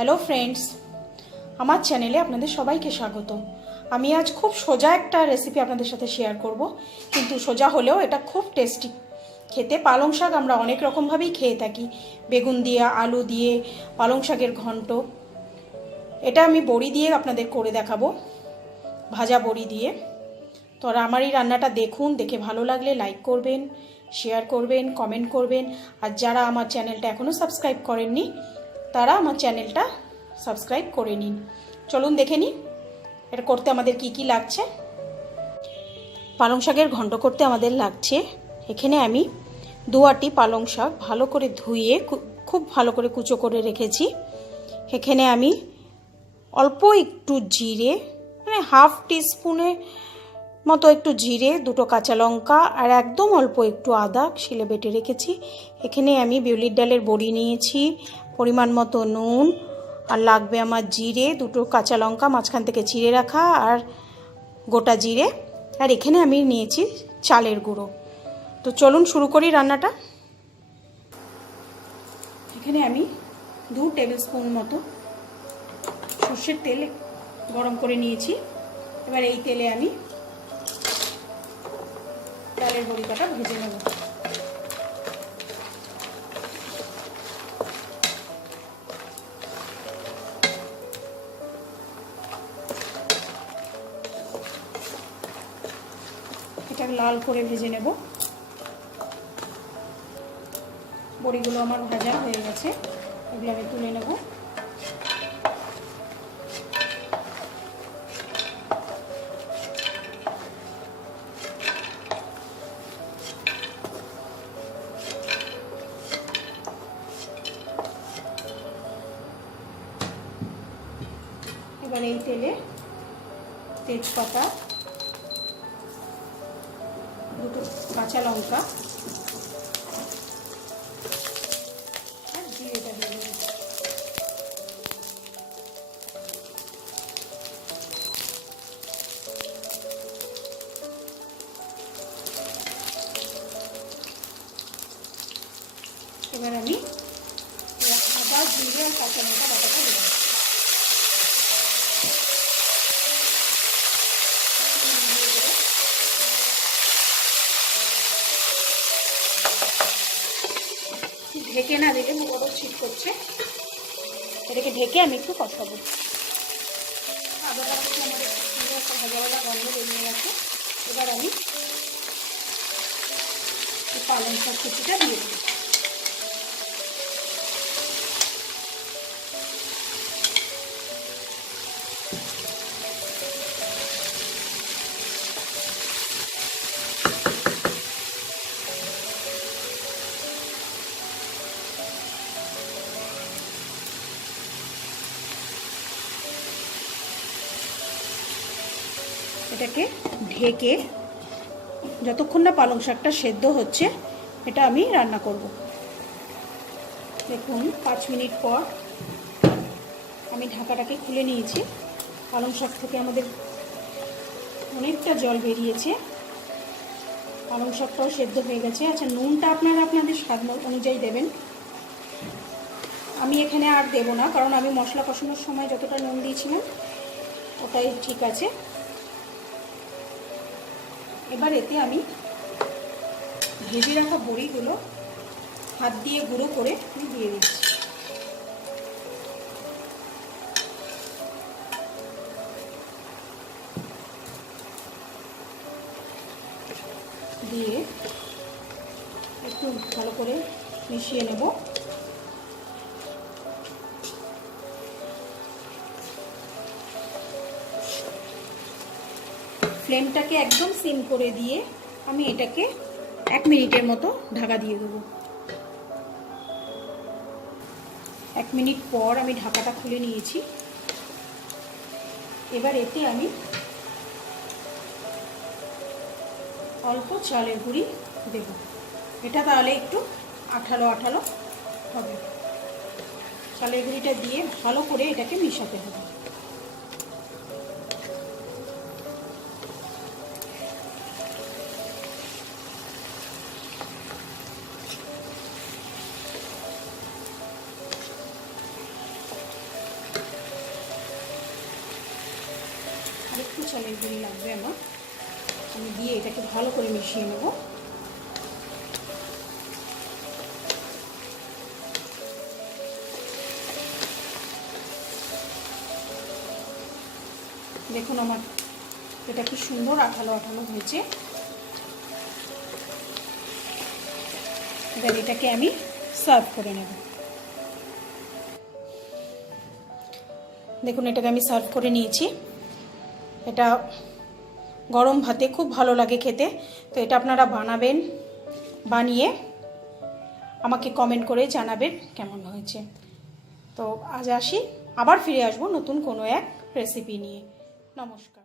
Hello friends, আমার চ্যানেলে আপনাদের সবাইকে স্বাগত। আমি আজ খুব সোজা একটা রেসিপি আপনাদের সাথে শেয়ার করব, কিন্তু সোজা হলেও এটা খুব টেস্টি খেতে। পালং শাক আমরা অনেক রকমভাবেই খেয়ে থাকি, বেগুন দিয়ে, আলু দিয়ে, পালং শাকের ঘন্ট। এটা আমি বড়ি দিয়ে আপনাদের করে দেখাবো, ভাজা বড়ি দিয়ে। তো আমার এই রান্নাটা দেখুন, দেখে ভালো লাগলে লাইক করবেন, শেয়ার করবেন, কমেন্ট করবেন। আর যারা আমার চ্যানেলটা এখনও সাবস্ক্রাইব করেননি তারা আমার চ্যানেলটা সাবস্ক্রাইব করে নিন। চলুন দেখে নিই এটা করতে আমাদের কি কি লাগছে। পালং শাকের ঘন্ট করতে আমাদের লাগছে, এখানে আমি 2 আটি পালং শাক ভালো করে ধুয়ে খুব ভালো করে কুচো করে রেখেছি। এখানে আমি অল্প একটু জিরে, মানে হাফ টিস্পুনের মতো একটু জিরে, 2টো কাঁচা লঙ্কা আর একদম অল্প একটু আদা শিলে বেটে রেখেছি। এখানে আমি বিউলির ডালের বড়ি নিয়েছি, পরিমাণ মতো নুন, আর লাগবে আমার জিরে, 2টো কাঁচা লঙ্কা মাঝখান থেকে চিড়ে রাখা আর গোটা জিরে, আর এখানে আমি নিয়েছি চালের গুঁড়ো। তো চলুন শুরু করি রান্নাটা। এখানে আমি 2 টেবিল স্পুন মতো সর্ষের তেল গরম করে নিয়েছি। এবার এই তেলে আমি ডালের বড়ি কটা ভেজে নেব। এটা লাল করে ভেজে নেব। বড়িগুলো আমার ভাজা হয়ে গেছে, এগুলো আমি তুলে নেব। এবার এই তেলে তেজপাতা, 2টো কাঁচা লঙ্কা আর জিরেটা দিয়ে দেবো। এবার আমি আদা, জিরে আর কাঁচা লঙ্কা বাটাটা দেবো। ঢেকে না দিলে বড় ছিট করছে, এটাকে ঢেকে আমি একটু কষাবো। আদাটা থেকে আমাদের একটা ভাজা ভাজা গন্ধ বেরিয়ে গেছে। এবার আমি পালং শাক কুচিটা দিয়ে দিই। এটাকে ঢেকে যতক্ষণ না পালং শাকটা সেদ্ধ হচ্ছে এটা আমি রান্না করব। দেখুন 5 মিনিট পর আমি ঢাকাটাকে খুলে নিয়েছি। পালং শাক থেকে আমাদের অনেকটা জল বেরিয়েছে, পালং শাকটাও সেদ্ধ হয়ে গেছে। আচ্ছা, নুনটা আপনারা আপনাদের স্বাদ অনুযায়ী দেবেন। আমি এখানে আর দেব না, কারণ আমি মশলা কষানোর সময় যতটা নুন দিয়েছিলাম ওটাই ঠিক আছে। এবার এতে আমি ভেজে রাখা বড়িগুলো হাত দিয়ে গুঁড়ো করে আমি দিয়ে দিচ্ছি। দিয়ে একটু ভালো করে মিশিয়ে নেব। ফ্লেমটাকে একদম সিম করে দিয়ে আমি এটাকে 1 মিনিটের মতো ঢাকা দিয়ে দেবো। 1 মিনিট পর আমি ঢাকাটা খুলে নিয়েছি। এবার এতে আমি অল্প চালের গুঁড়ি দেব, এটা তাহলে একটু আঠালো আঠালো হবে। চালের গুঁড়িটা দিয়ে ভালো করে এটাকে মিশাতে হবে। চালের গুঁড়ি লাগবে আমার। আমি দিয়ে এটাকে ভালো করে মিশিয়ে নেব। দেখুন আমার এটা কি সুন্দর আঠালো আঠালো হয়েছে। এবার এটাকে আমি সার্ভ করে নেব। দেখুন এটাকে আমি সার্ভ করে নিয়েছি। এটা গরম ভাতে খুব ভালো লাগে খেতে। তো এটা আপনারা বানাবেন, বানিয়ে আমাকে কমেন্ট করে জানাবেন কেমন হয়েছে। তো আজ আসি, আবার ফিরে আসবো নতুন কোনো এক রেসিপি নিয়ে। নমস্কার।